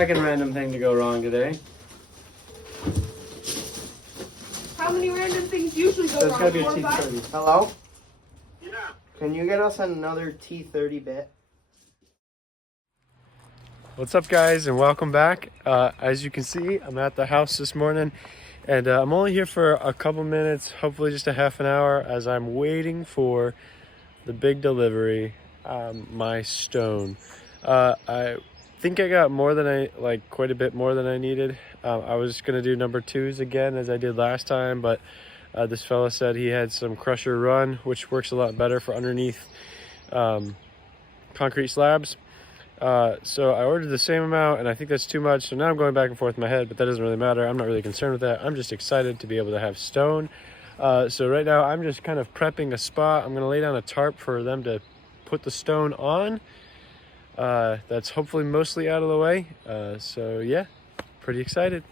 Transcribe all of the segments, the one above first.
second random thing to go wrong today. How many random things usually go There's wrong? gotta be a 4 or 5? T30. Hello? Yeah. Can you get us another T30 bit? What's up, guys, and welcome back. As you can see, I'm at the house this morning, and I'm only here for a couple minutes, hopefully just a half an hour, as I'm waiting for the big delivery, my stone. I think I got more than quite a bit more than I needed. I was gonna do number 2s again as I did last time, but this fella said he had some crusher run, which works a lot better for underneath concrete slabs. So I ordered the same amount, and I think that's too much. So now I'm going back and forth in my head, but that doesn't really matter. I'm not really concerned with that. I'm just excited to be able to have stone. So right now I'm just kind of prepping a spot. I'm going to lay down a tarp for them to put the stone on. That's hopefully mostly out of the way. So yeah, pretty excited.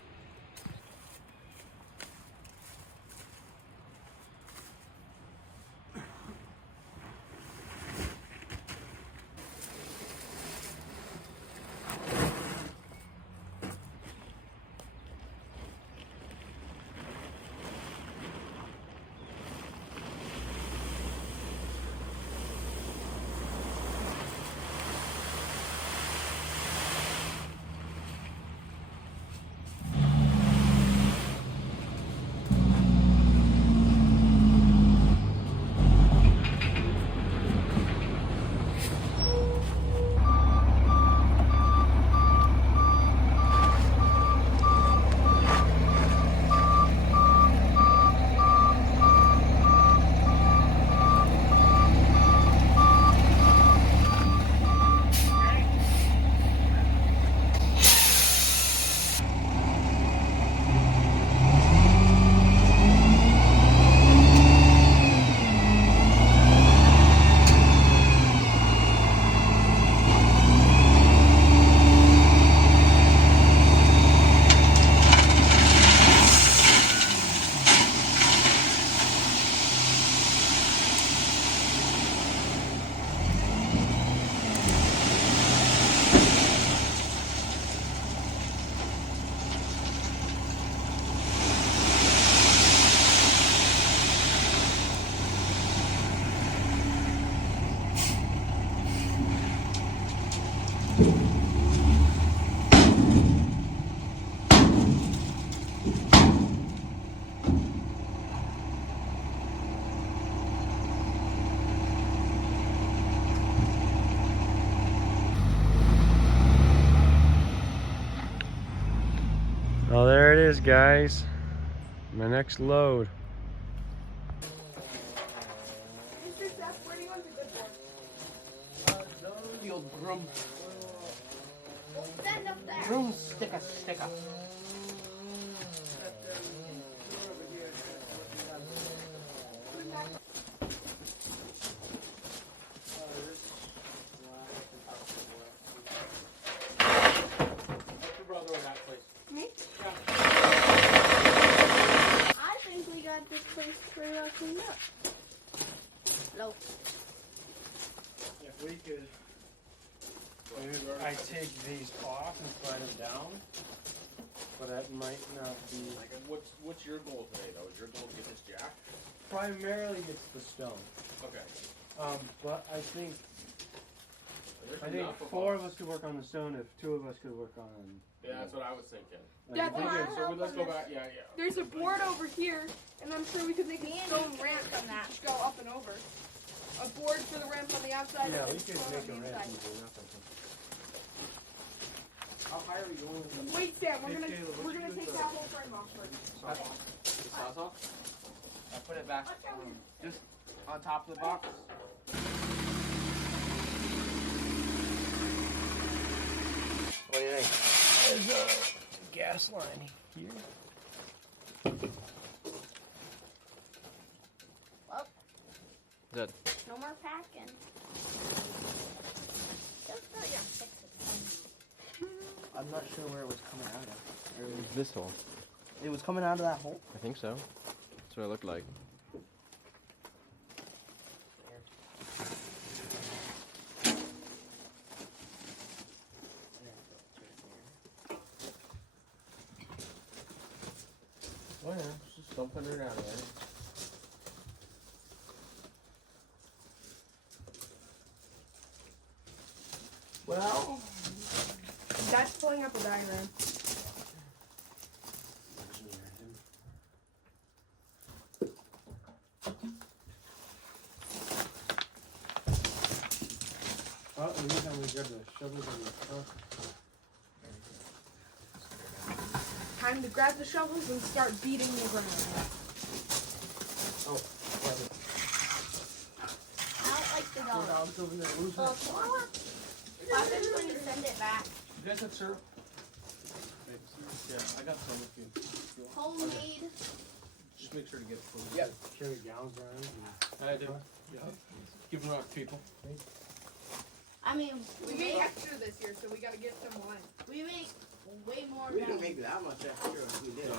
Well, there it is, guys. My next load. Mr. Seth, where do you want the good one? The old broom. Stand up there. Broom sticker. Me? Yeah. I think we got this place pretty well cleaned up. Low. If we could, I take these off and slide them down, but that might not be. What's your goal today, though? Is your goal to get this jack? Primarily, it's the stone. Okay. But I think There's enough 4 of us could work on the stone if 2 of us could work on. Yeah, that's what I was thinking. Yeah, I think but- it's- So let's go back. Yeah. There's a board over here, and I'm sure we could make a stone ramp from that. Just go up and over. A board for the ramp on the outside. Yeah, and we a could stone make a on the ramp inside. easy enough, I think. How high are we going with them? Wait, Sam, we're Hey, gonna Caleb, what we're you gonna do with take the- that whole frame off first. The sawzall? I put it back just on top of the box. What do you think? There's a gas line here. Well, Good. no more packing. Just so you're fix it. I'm not sure where it was coming out of. Or it was- This hole. It was coming out of that hole? I think so. That's what it looked like. Oh yeah, just dumping it out there. Well, that's pulling up a diagram. Oh, we grab the shovels and the truck. Time to grab the shovels and start beating the ground. Oh, I don't like the dog. dog's over there losing it. Why would you send it back? You guys have syrup? Yeah, I got some with you. Homemade. Just make sure to get food. Yep. Carry gallons around. I do. Yeah. Give them out to people. I mean, We made extra this year, so we gotta get some wine. we make way more We than didn't make that much extra if we did.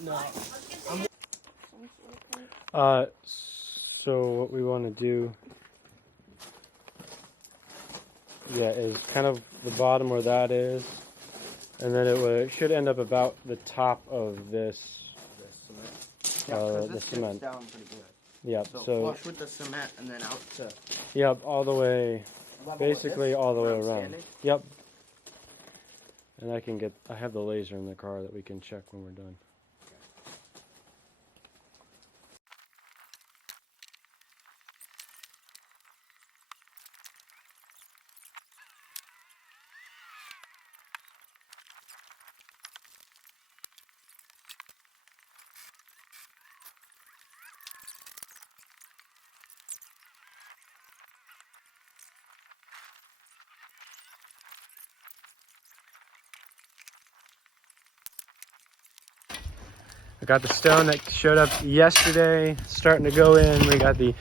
No. So what we want to do, is kind of the bottom where that is, and then it should end up about the top of this. Yeah, 'cause the this cement. dips down pretty good. Yep. So, So flush with the cement and then out to yep, all the way, level basically with this, all the way where I'm around. standing. Yep. And I have the laser in the car that we can check when we're done. I got the stone that showed up yesterday, starting to go in. We got the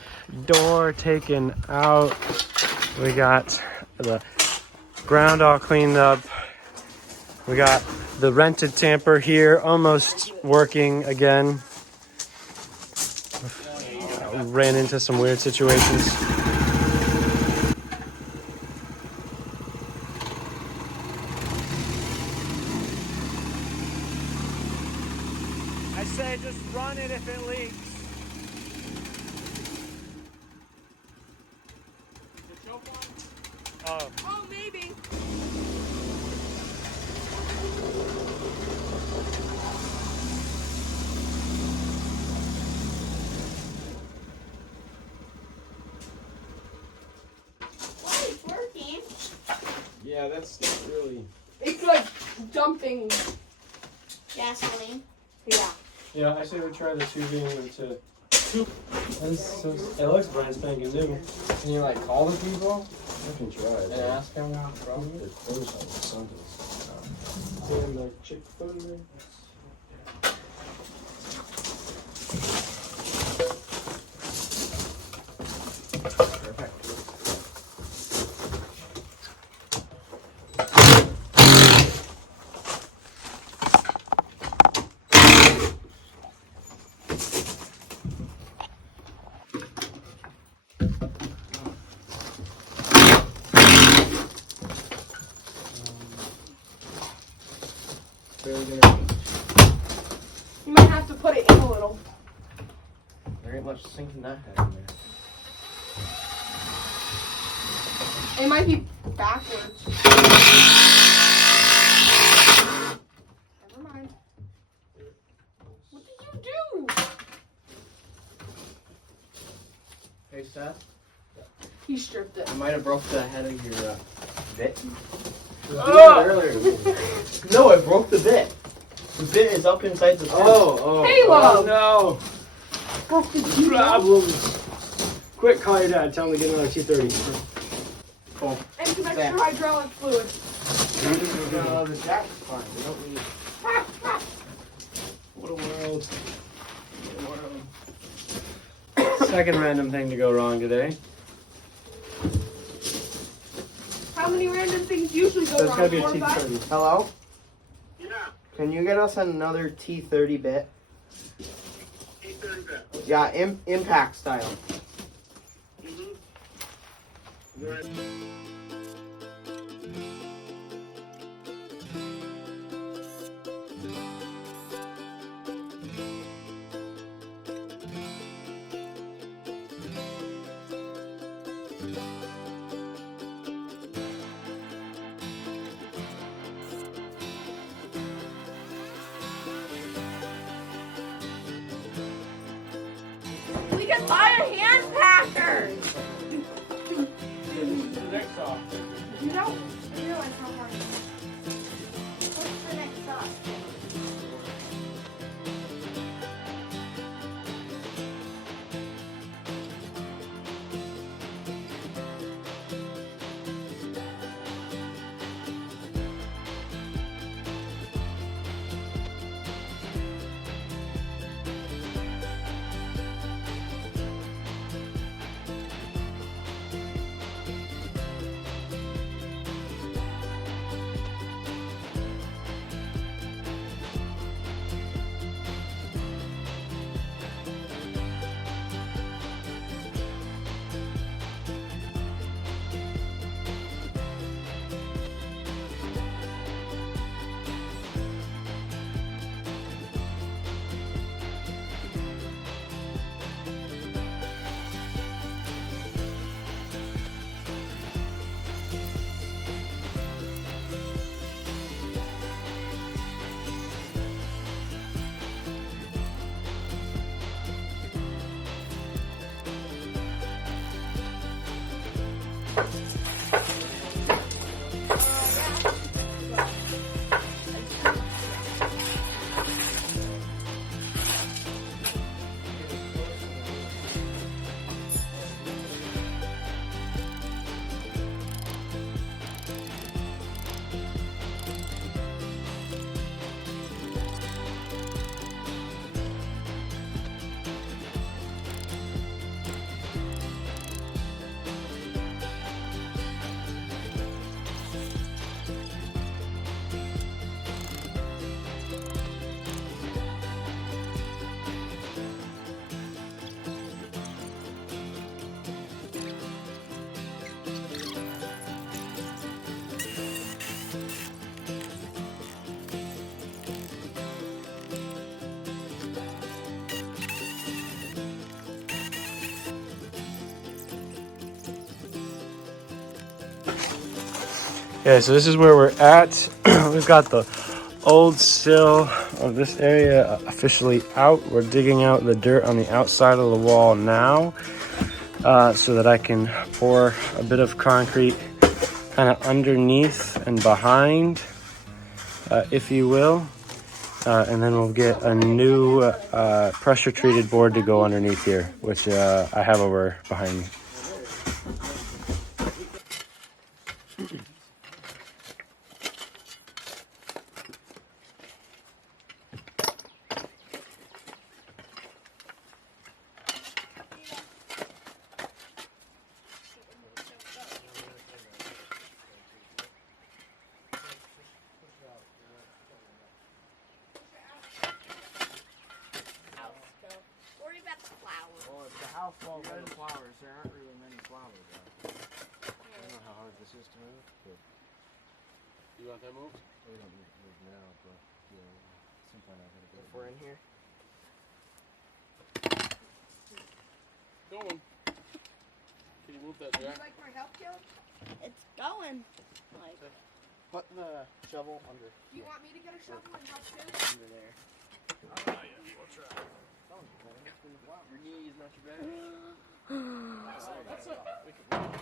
door taken out. We got the ground all cleaned up. We got the rented tamper here, almost working again. Ran into some weird situations. I say just run it if it leaks. Oh. Oh, maybe. Why it's working? Yeah, that's not really. It's like dumping. Gasoline. Yeah. Yeah, I say we try the tubing into. It looks brand spanking new. Can you like call the people I can try and ask them how from? They're closed on Sundays. And the Chick-fil-A. Barely gonna reach. You might have to put it in a little. There ain't much sinking that head in there. It might be backwards. Never mind. What did you do? Hey, Seth, He stripped it. you might have broke the head of your bit. Oh! Earlier. No, I broke the bit. The bit is up inside the tent. Halo! no! Broke the TV. Problems. Quick, call your dad. Tell him to get another 230. Cool. And some extra hydraulic fluid. The jack's fine. We don't need. What a world. Second random thing to go wrong today. things usually go There's wrong. gotta be a 4 or 5. T30. Hello? Yeah. Can you get us another T30 bit? T30 bit. Yeah, impact style. We can buy a hand packer. You don't realize how hard it is. What's the next stop? Yeah, so this is where we're at. We've got the old sill of this area officially out. We're digging out the dirt on the outside of the wall now so that I can pour a bit of concrete kind of underneath and behind, if you will. And then we'll get a new pressure treated board to go underneath here, which I have over behind me. Well, if the house falls on the flowers, there aren't really many flowers out. I don't know how hard this is to move, but You want that moved? we don't need to move now, but sometime I gotta go. If we're in here. Going. Can you move that Would you jack? like my help, Caleb? It's going. Like, Put the shovel under Do you want me to get a shovel and help too? under there. Your knees, not your back. That's it. We could walk.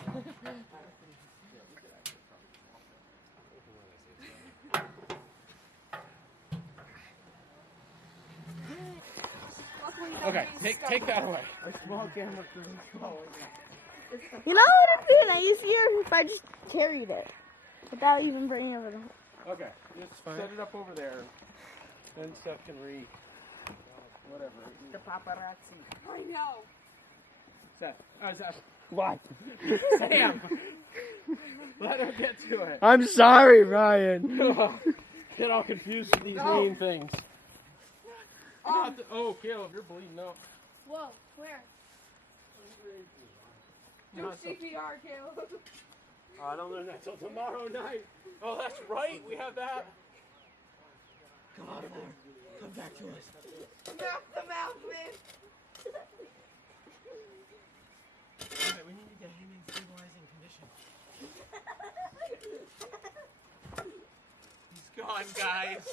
Yeah, we could actually probably just walk Luckily, Okay, nobody's take that away. A small camera crew. you know what would be easier if I just carried it without even bringing it over the. Okay, just set it up over there. Then Steph can read whatever. The paparazzi. I know. What? Sam! Let her get to it. I'm sorry, Ryan. Get all confused with these name things. Oh, Caleb, you're bleeding out. Whoa, where? Do CPR, Caleb. Oh, I don't learn that till tomorrow night. Oh, that's right. We have that. Come on, come back to us. Knock them out, man. Alright, we need to get him in stabilizing condition. He's gone, guys.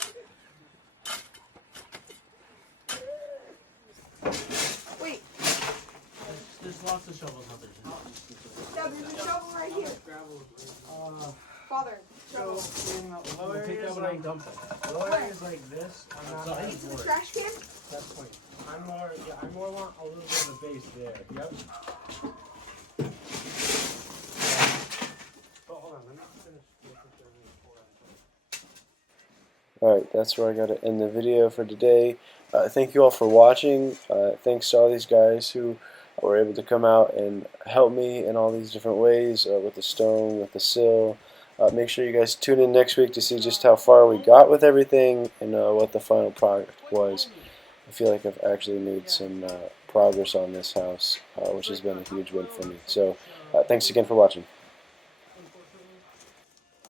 Wait, There's lots of shovels out there. Dad, there's a shovel right here. Father, shovel. So in the low Take that areas one out and dump it. low areas like this, I'm not Sorry. Into the trash can? that's point. I'm more want a little bit of a base there. Yep. Oh, hold on, let me finish. Alright, that's where I gotta end the video for today. Thank you all for watching. Thanks to all these guys who were able to come out and help me in all these different ways with the stone, with the sill. Make sure you guys tune in next week to see just how far we got with everything and what the final product was. I feel like I've actually made some progress on this house, which has been a huge win for me. So thanks again for watching.